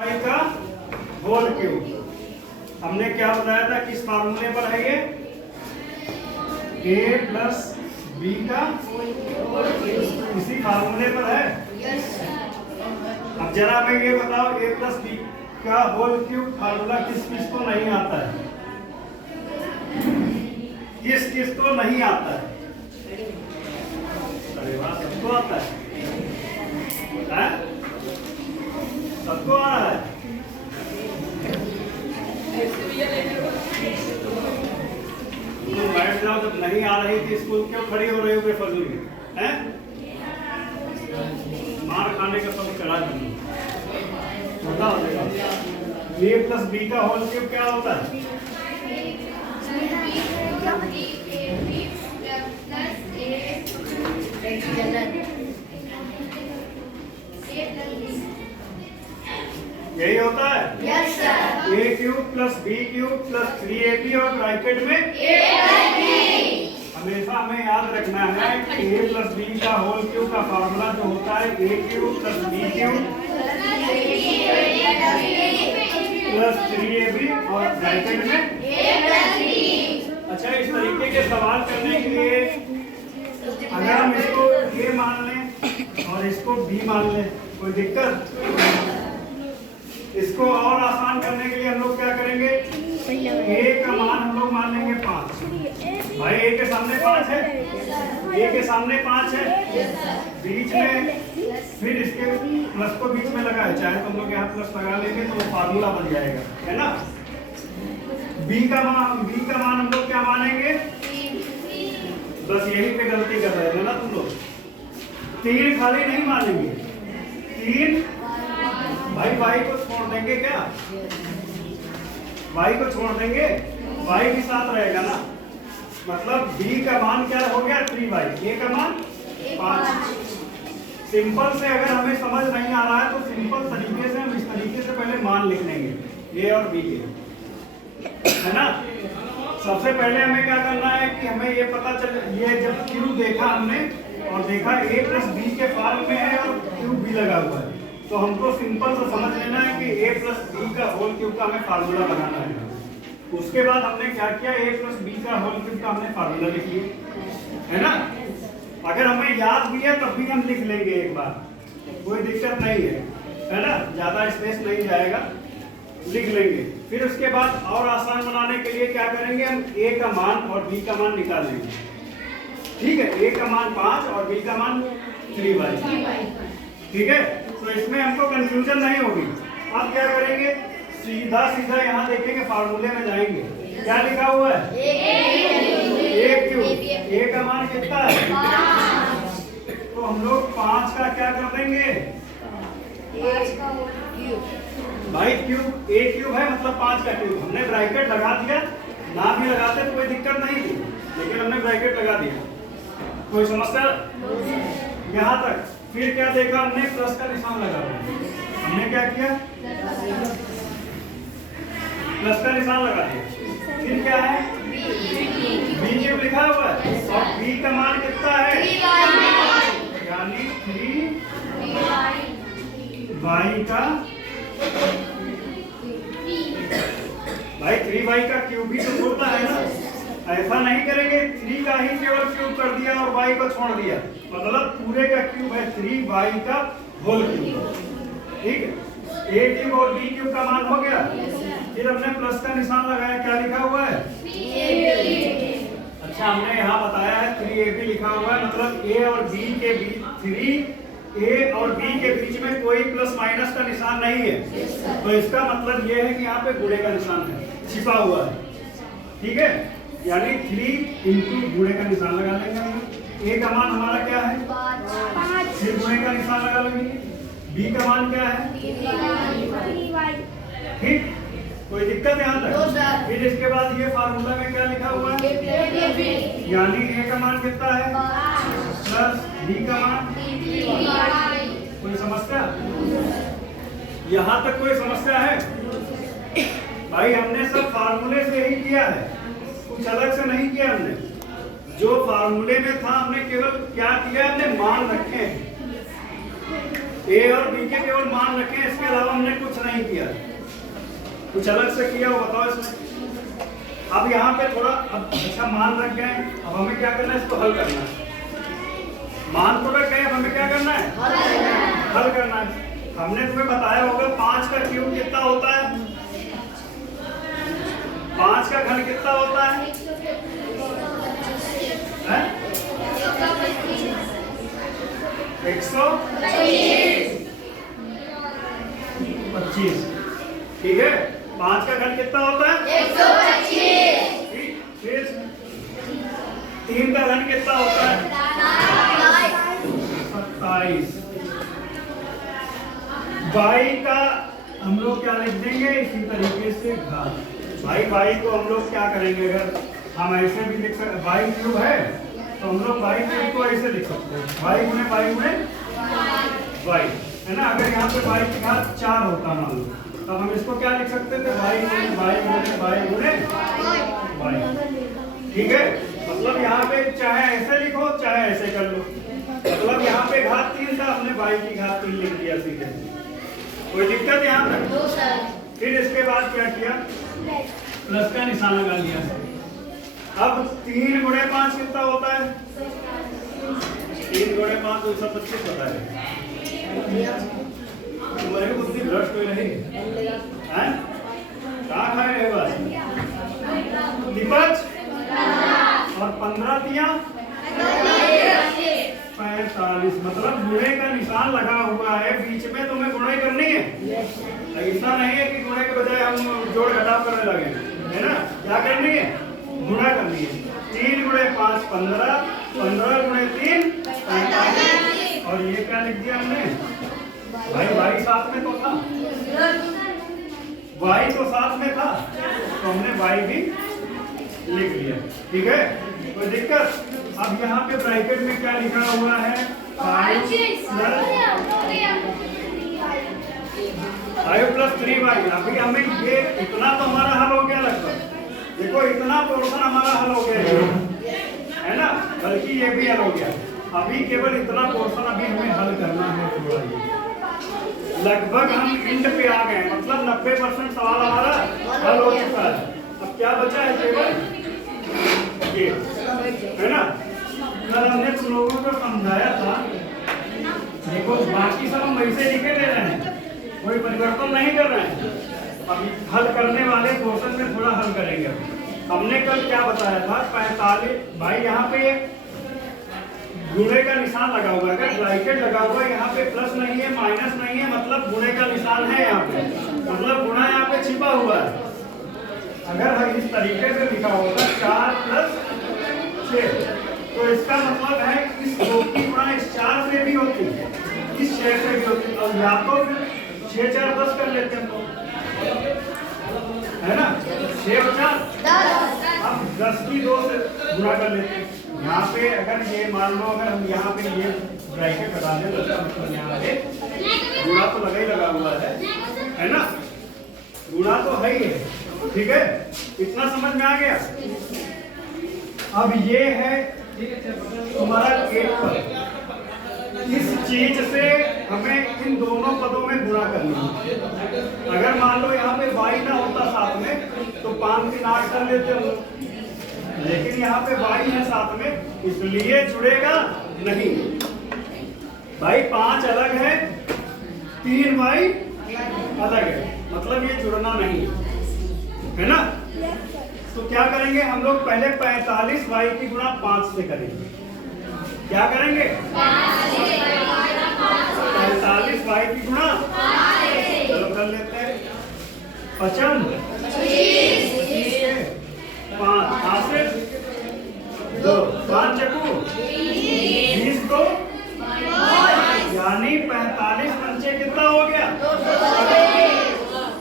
Y का whole cube. हमने क्या बताया था, किस फार्मूले पर है ये? a प्लस बी का इसी फार्मूले पर है। अब जरा मैं ये बताओ, a प्लस बी का होल क्यूब फार्मूला किस किस को नहीं आता है? किस किस को नहीं आता है? अरे वाह, सबको आता है, सबको आ रहा है। तुम बैठ जाओ, जब नहीं आ रही थी स्कूल क्यों खड़ी हो रही हो बेफजूल हैं? मार खाने का सब चढ़ा दूंगी। ए प्लस बी का होल क्यूब क्या होता है? यही होता है। Yes sir. A cube plus B cube plus 3ab और ब्रैकेट में हमेशा हमें याद रखना है कि ए प्लस बी का होल क्यूब का फार्मूला जो होता है A cube plus B cube plus 3ab और ब्रैकेट में। अच्छा, इस तरीके के सवाल करने के लिए अगर हम इसको ए मान लें और इसको बी मान लें, कोई दिक्कत? इसको और आसान करने के लिए हम लोग क्या करेंगे, ए का मान हम लोग मान लेंगे 5। भाई ए के सामने 5 है, ए के सामने 5 है, बीच में फिर इसके प्लस को बीच में लगाए, चाहे तुम लोग यहाँ प्लस लगा लेंगे तो वो फार्मूला बन जाएगा, है ना। बी का मान हम लोग क्या मानेंगे? बस यही पे गलती कर रहे हैं ना तुम लोग। 3 खाली नहीं मानेंगे, 3 भाई वाई को छोड़ देंगे क्या? वाई को छोड़ देंगे, वाई के साथ रहेगा ना। मतलब b का मान क्या हो गया? 3y। a का मान 5। सिंपल से अगर हमें समझ नहीं आ रहा है तो सिंपल तरीके से हम इस तरीके से पहले मान लिख लेंगे a और b के, है ना। सबसे पहले हमें क्या करना है कि हमें ये पता चल, ये जब q देखा हमने और देखा a प्लस बी के फॉर्म में है और q भी लगा हुआ है, तो हमको सिंपल से समझ लेना है कि a प्लस बी का होल क्यूब का हमें फार्मूला बनाना है। उसके बाद हमने क्या किया, a प्लस बी का होल क्यूब का हमने फार्मूला लिख लिया, है ना। अगर हमें याद भी है तब भी हम लिख लेंगे एक बार, कोई दिक्कत नहीं है ना, ज्यादा स्पेस नहीं जाएगा, लिख लेंगे। फिर उसके बाद और आसान बनाने के लिए क्या करेंगे, हम a का मान और b का मान निकालेंगे। ठीक है, a का मान 5 और b का मान 3y। ठीक है, तो इसमें हमको कंफ्यूजन नहीं होगी। अब क्या करेंगे, सीधा सीधा यहाँ देखेंगे, फार्मूले में जाएंगे, क्या लिखा हुआ है? A cube. ए का मान कितना है? 5। तो हम लोग 5 का क्या कर देंगे भाई? क्यूब, ए क्यूब है मतलब 5 का क्यूब। हमने ब्रैकेट लगा दिया, ना भी लगाते तो कोई दिक्कत नहीं थी, लेकिन हमने ब्रैकेट लगा दिया। कोई समस्या यहाँ तक? फिर क्या देखा हमने, प्लस का निशान लगा दिया। हमने क्या किया, प्लस का निशान लगा दिया। फिर क्या है, बी क्यूब लिखा हुआ है और बी का मान कितना है? यानी 3y का, भाई 3y का क्यूब ही तो होता है ना। ऐसा नहीं करेंगे 3 का ही केवल क्यूब कर दिया और y को छोड़ दिया, मतलब पूरे का क्यूब है 3y का होल क्यूब। ठीक है, a क्यूब और b क्यूब का मान हो गया। फिर हमने प्लस का निशान लगाया, क्या लिखा हुआ है? अच्छा, हमने यहाँ बताया है 3ab लिखा हुआ है, मतलब a और b के बीच, 3a और b के बीच में कोई प्लस माइनस का निशान नहीं है, तो इसका मतलब ये है कि यहाँ पे गुणे का निशान है, छिपा हुआ है। ठीक है, यानी 3 इंटू गुणे का निशान लगा लेंगे हमने। a का मान हमारा क्या है? 5। फिर गुणे का निशान लगा लेंगे। b का मान क्या है? 3y। ठीक, कोई दिक्कत यहाँ तक? फिर इसके बाद ये फार्मूला में क्या लिखा हुआ है? यानी a का मान कितना है? प्लस b का मान। कोई समस्या यहाँ तक? कोई समस्या है? भाई हमने सब फार्मूले से ही किया है, कुछ अलग से नहीं किया हमने। जो फार्मूले में था हमने केवल क्या किया, हमने मान रखे हैं। ए और बी के केवल मान रखे, इसके अलावा हमने कुछ नहीं किया, कुछ अलग से किया वो बताओ इसमें। अब यहाँ पे थोड़ा अब अच्छा मान रख गए, अब हमें क्या करना है, इसको हल करना है। मान तो रख गए, अब हमें क्या करना है, हल करना है। हमने तुम्हें बताया होगा 5 का क्यूब कितना होता है, 5 का घन कितना होता है, 125। ठीक है, 5 का घन कितना होता है, 125। फिर 3 का घन कितना होता है, 27। y का हम लोग क्या लिख देंगे, इसी तरीके से घात। y को हम लोग क्या करेंगे, अगर हम ऐसे भी लिख सकते, y क्यूब है तो हम लोग y क्यूब को ऐसे लिख सकते हैं, y गुणे y, है ना। अगर यहाँ पे y की घात 4 होता मान लो, तब हम इसको क्या लिख सकते थे, y गुणे y। ठीक है, मतलब यहाँ पे चाहे ऐसे लिखो चाहे ऐसे कर लो, मतलब यहाँ पे घात 3 था, हमने y की घात 3 लिख दिया सीधे, कोई दिक्कत यहाँ पे। फिर इसके बाद क्या किया, प्लस का निशान लगा लिया। अब 3 गुणे 5 कितना होता है, 3 गुणे 5 225 होता है। तुम्हारे बुद्धि भ्रष्ट हो रही है, कहाँ खाए रहे बस दीपक, और 15 दिया 45, मतलब गुणे का निशान लगा हुआ है बीच में, तुम्हें गुणाई करनी है। ऐसा नहीं है कि गुणे के बजाय हम जोड़ घटाव करने लगे, है ना। क्या करनी है, गुणा करनी है। 3 गुणे 5 15, 15 गुणे 3 45, और ये क्या लिख दिया हमने, भाई साथ में तो था, y तो साथ में था, तो हमने y भी लिख लिया। ठीक है, कोई दिक्कत। अब यहाँ पे ब्रैकेट में क्या लिखा हुआ है, 5 प्लस 3y। अभी हमें ये इतना तो हमारा हल हो गया लगभग, देखो इतना पोर्शन हमारा हल हो गया है ना, बल्कि ये भी हल हो गया। अभी केवल इतना पोर्शन अभी हमें हल करना है थोड़ा, ये लगभग हम एंड पे आ गए, मतलब 90% सवाल हमारा हल हो चुका है। अब क्या बचा है, केवल ये, है ना। कल हमने तुम लोगों को समझाया था, देखो बाकी सब हम वैसे लिखे दे रहे हैं, कोई परिवर्तन नहीं कर रहे हैं। अभी हल करने वाले क्वेश्चन में थोड़ा हल करेंगे। हमने कल क्या बताया था, 45, भाई यहाँ पे गुणे का निशान लगा हुआ है, ब्रैकेट लगा हुआ है, यहाँ पे प्लस नहीं है माइनस नहीं है, मतलब गुणे का निशान है यहाँ पे, मतलब गुणा यहाँ पे छिपा हुआ है। अगर हम इस तरीके से लिखा होगा 4 प्लस 6, तो इसका मतलब है इस 2 की गुणा इस 4 से भी होती है, इस 6 से भी होती है, और या तो फिर 6 4 10 कर लेते हैं, है ना, 6 और 4 10, हम 10 की 2 से गुणा कर लेते हैं। यहाँ पे अगर ये मान लो, अगर हम यहाँ पे ये ब्रैकेट हटा दें तो मतलब यहाँ पे गुणा तो लगा ही लगा हुआ है ना, गुणा तो है ही है। ठीक है, इतना समझ में आ गया। अब ये है तुम्हारा एक पद, इस चीज से हमें इन दोनों पदों में गुणा करना है। अगर मान लो यहाँ पे y ना होता साथ में तो 5 3 8 कर लेते हो, लेकिन यहाँ पे y है साथ में, इसलिए जुड़ेगा नहीं। भाई 5 अलग है, 3y अलग है, मतलब ये जुड़ना नहीं है ना। तो क्या करेंगे हम लोग, पहले 45y की गुणा 5 से करेंगे। क्या करेंगे, 45y की गुणा, चलो कर लेते हैं, 55 5 5 से 2 5 चक्कू 20 को, यानी 45 पंचे कितना हो गया,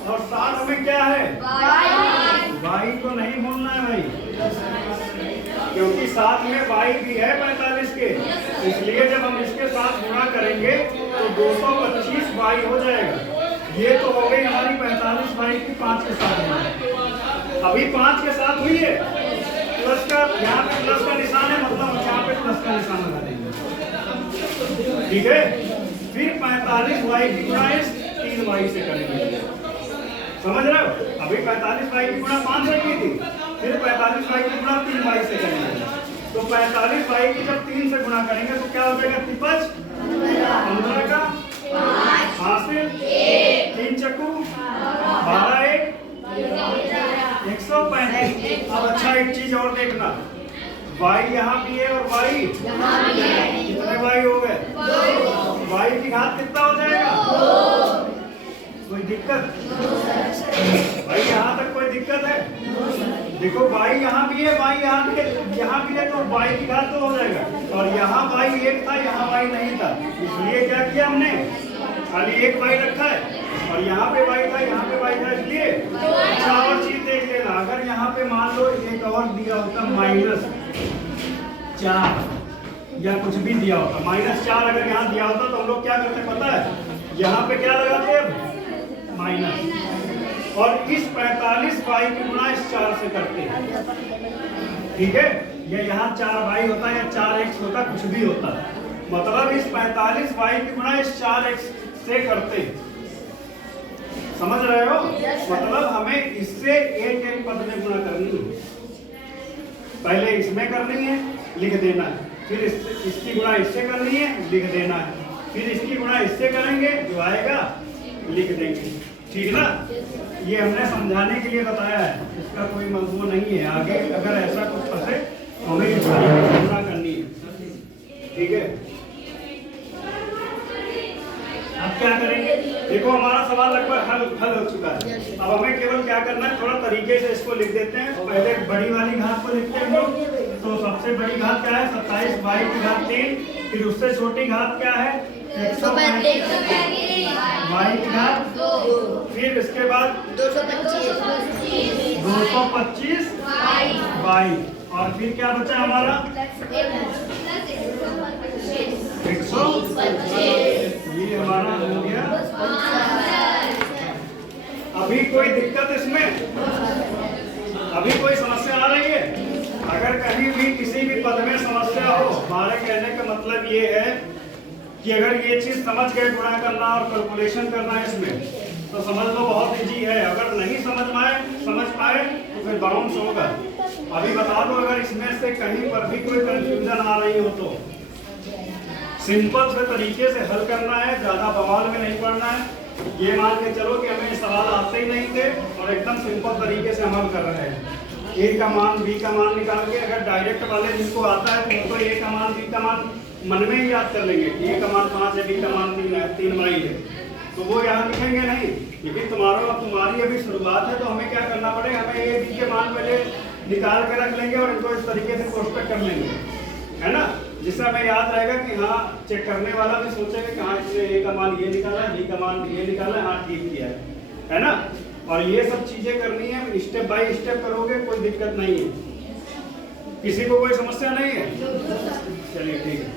और साथ में क्या है, y को नहीं भूलना है भाई, क्योंकि साथ में y भी है 45 के, इसलिए जब हम इसके साथ गुणा करेंगे तो 225 y हो जाएगा। ये तो हो गई हमारी 45 y की 5 के साथ में, अभी 5 के साथ हुई है, प्लस का यहाँ पे प्लस का निशान है, मतलब यहाँ पे प्लस का निशान लगा देंगे। ठीक है, फिर 45y की गुणा इस 3y से करेंगे। समझ रहे हो? अभी 45y की गुणा 5 से की थी, फिर 45y की गुणा 3y से करेंगे। तो 45y की जब 3 से गुणा करेंगे तो क्या हो जाएगा? 53 15 का 5 3 चक्कू 12 135। अब अच्छा एक चीज और देखना, y यहाँ भी है और y कितने y हो गए? y की घात कितना हो जाएगा? कोई दिक्कत? भाई यहाँ तक कोई दिक्कत है? देखो y यहाँ भी है, y यहाँ भी है, तो y की घात तो हो जाएगा। और यहाँ y एक था, यहाँ y नहीं था, इसलिए क्या किया हमने? खाली एक y रखा है, और यहाँ पे y था, यहाँ पे y था, इसलिए अच्छा और चीज देख लेना। अगर यहाँ पे मान लो एक और दिया होता -4 या कुछ भी दिया होता, -4 अगर यहाँ दिया होता तो हम लोग क्या करते पता है? यहाँ पे क्या लगाते हैं? माइनस, और इस 45y की गुणा इस 4 से करते हैं। ठीक है? या यहाँ 4y होता या 4x होता, कुछ भी होता, मतलब इस 45y की गुणा इस 4x से करते हैं। समझ रहे हो? मतलब हमें इससे एक पद में गुणा करनी है। पहले इसमें करनी है, लिख देना है, फिर इसकी गुणा इससे करनी है, लिख देना है, फिर इसकी गुणा इससे करेंगे, जो आएगा लिख देंगे। ठीक ना? ये हमने समझाने के लिए बताया है, इसका कोई मजमून नहीं है। आगे अगर ऐसा कुछ फंसे तो हमें इस तरीके से गुणा करनी है। ठीक है? अब क्या करेंगे? देखो हमारा सवाल लगभग हल हो चुका है। अब हमें केवल क्या करना है, थोड़ा तरीके से इसको लिख देते हैं। पहले बड़ी वाली घात को लिखते हैं लोग। तो सबसे बड़ी घात क्या है? 27y की घात 3। फिर उससे छोटी घात क्या है? 135 y की घात 2। फिर इसके बाद 225 y, और फिर क्या बचा हमारा? 125। ये हमारा हो गया। अभी कोई दिक्कत इसमें? अभी कोई समस्या आ रही है? अगर कहीं भी किसी भी पद में समस्या हो, हमारे कहने का मतलब ये है कि अगर ये चीज समझ गए गुणा करना और कैलकुलेशन करना इसमें, तो समझ लो बहुत इजी है। अगर नहीं समझ पाए तो फिर बाउंस होगा। अभी बता दो, अगर इसमें से कहीं पर भी कोई कंफ्यूजन आ रही हो तो सिंपल से तरीके से हल करना है, ज्यादा बवाल में नहीं पड़ना है। ये मान के चलो कि हमें सवाल आते ही नहीं थे और एकदम सिंपल तरीके से हम हल कर रहे हैं। ए का मान बी का मान निकाल के, अगर डायरेक्ट वाले जिनको आता है तो ए का मान बी का मान मन में ही याद कर लेंगे। ए का मान 5 है, बी का मान 3 y है, तो वो यहाँ लिखेंगे नहीं। लेकिन तुम्हारी अभी शुरुआत है, तो हमें क्या करना पड़ेगा? हमें ए बी के मान पहले निकाल के रख लेंगे और इनको इस तरीके से कोष्टक कर लेंगे, है ना? जिससे हमें याद रहेगा कि हाँ, चेक करने वाला भी सोचेगा कि हाँ इसने ए का मान ये निकाला है, बी का मान ये निकाला है, हाँ ठीक किया है ना? और ये सब चीजें करनी है, स्टेप बाय स्टेप करोगे, कोई दिक्कत नहीं है। किसी को कोई समस्या नहीं है? चलिए ठीक है।